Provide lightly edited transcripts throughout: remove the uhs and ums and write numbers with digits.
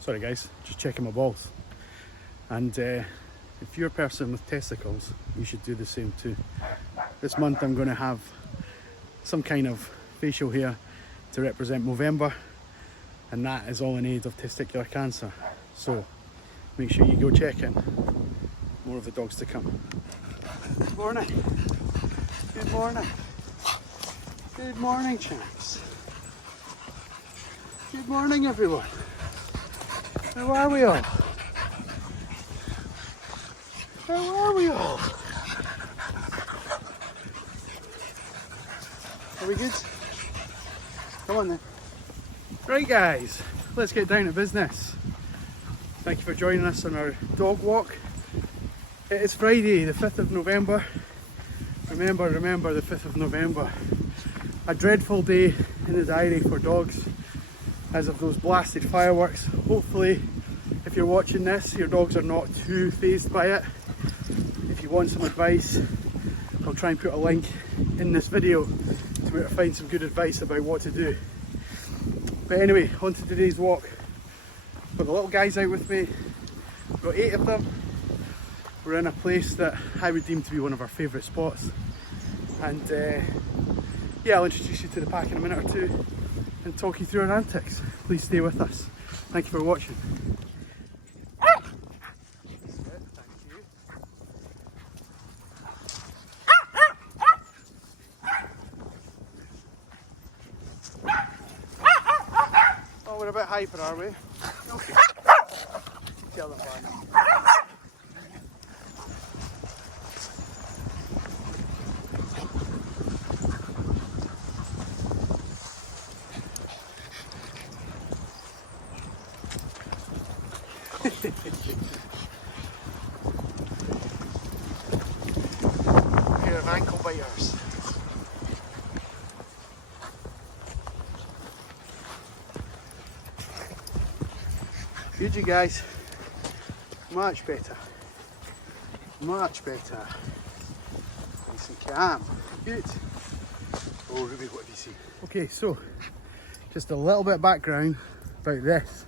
Sorry guys, just checking my balls. And if you're a person with testicles, you should do the same too. This month I'm going to have some kind of facial hair to represent Movember, and that is all in aid of testicular cancer. So make sure you go check in. More of the dogs to come. Good morning. Good morning. Good morning, champs. Good morning, everyone. How are we all? How are we all? Are we good? Come on then. Right guys, let's get down to business. Thank you for joining us on our dog walk. It is Friday, the 5th of November. Remember the 5th of November. A dreadful day in the diary for dogs as of those blasted fireworks. Hopefully, if you're watching this, your dogs are not too fazed by it. If you want some advice, I'll try and put a link in this video to where to find some good advice about what to do. But anyway, on to today's walk. Got the little guys out with me. Got 8 of them. We're in a place that I would deem to be one of our favourite spots. And yeah, I'll introduce you to the pack in a minute or two and talk you through our antics. Please stay with us. Thank you for watching. Oh, we're a bit hyper, are we? Okay. Tell them why now. Pair of ankle biters. Good, you guys. Much better. Much better. Nice and calm. Good. Oh, Ruby, what have you seen? Okay, so just a little bit of background about this.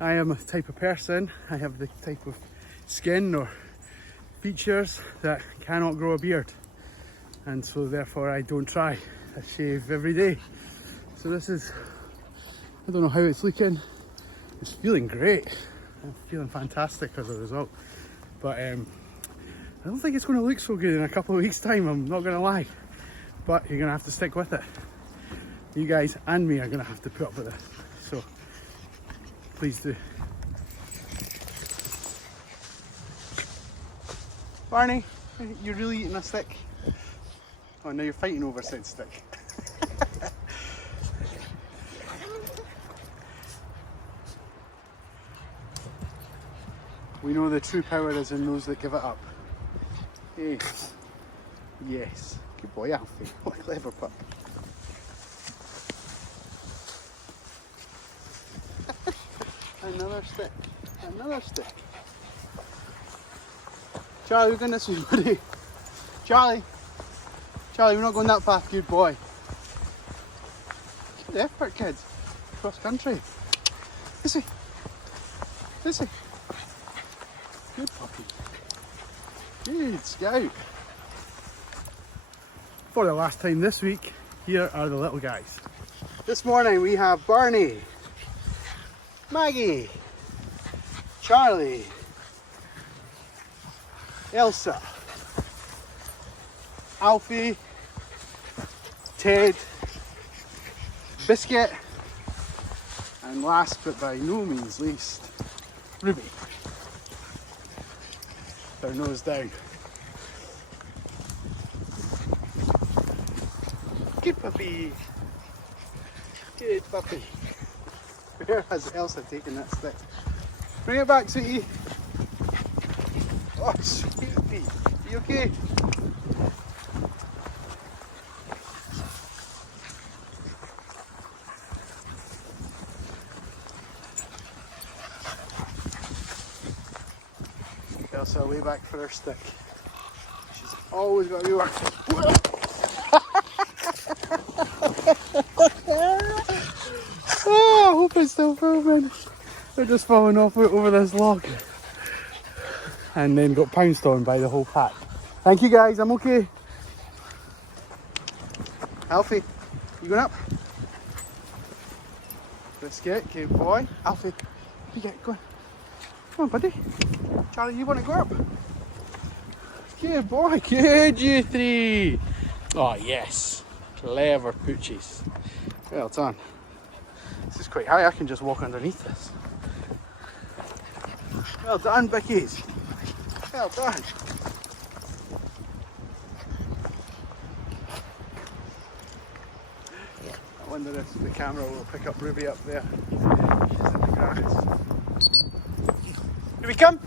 I am a type of person, I have the type of skin or features that cannot grow a beard, and so therefore I don't try. I shave every day. So this is, I don't know how it's looking. It's feeling great. I'm feeling fantastic as a result. But I don't think it's going to look so good in a couple of weeks' time, I'm not going to lie. But you're going to have to stick with it. You guys and me are going to have to put up with it. So please do. Barney, you're really eating a stick? Oh, now you're fighting over said stick. We know the true power is in those that give it up. Hey. Yes. Good boy, Alfie. What a clever pup. Another stick. Another stick. Charlie, we're going this way, buddy. Charlie. Charlie, we're not going that path. Good boy. Good effort, kids. Cross country. This way. This way. Good puppy. Good scout. For the last time this week, here are the little guys. This morning we have Barney, Maggie, Charlie, Elsa, Alfie, Ted, Biscuit, and last but by no means least, Ruby. Their nose down. Good puppy. Good puppy. Where has Elsa taken that stick? Bring it back, sweetie. Oh, sweetie. Are you okay? Elsa way back for her stick. She's always got to be working. Oh, I hope it's still filming. They're just falling off over this log. And then got pounced on by the whole pack. Thank you guys, I'm okay. Alfie, you going up? Biscuit, good boy. Alfie, you get going. Come on, buddy. Charlie, you want to go up? Good boy, good you three. Oh yes, clever poochies. Well done. This is quite high, I can just walk underneath this. Well done, Bickies. Well done. I wonder if the camera will pick up Ruby up there. She's in the grass. Ruby, come!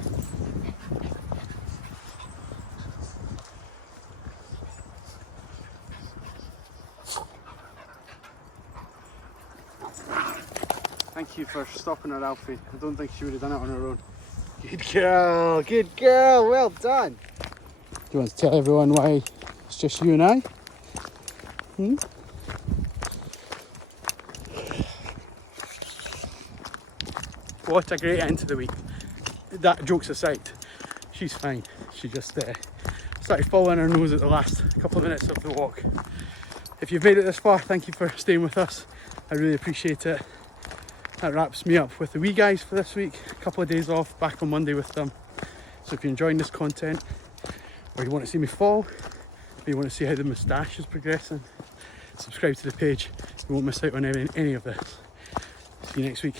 Thank you for stopping her, Alfie. I don't think she would have done it on her own. Good girl, well done. Do you want to tell everyone why it's just you and I? What a great end to the week. That jokes aside, she's fine. She just started falling on her nose at the last couple of minutes of the walk. If you've made it this far, thank you for staying with us. I really appreciate it. That wraps me up with the wee guys for this week. A couple of days off, back on Monday with them. So if you're enjoying this content, or you want to see me fall, or you want to see how the moustache is progressing, subscribe to the page so you won't miss out on any of this. See you next week.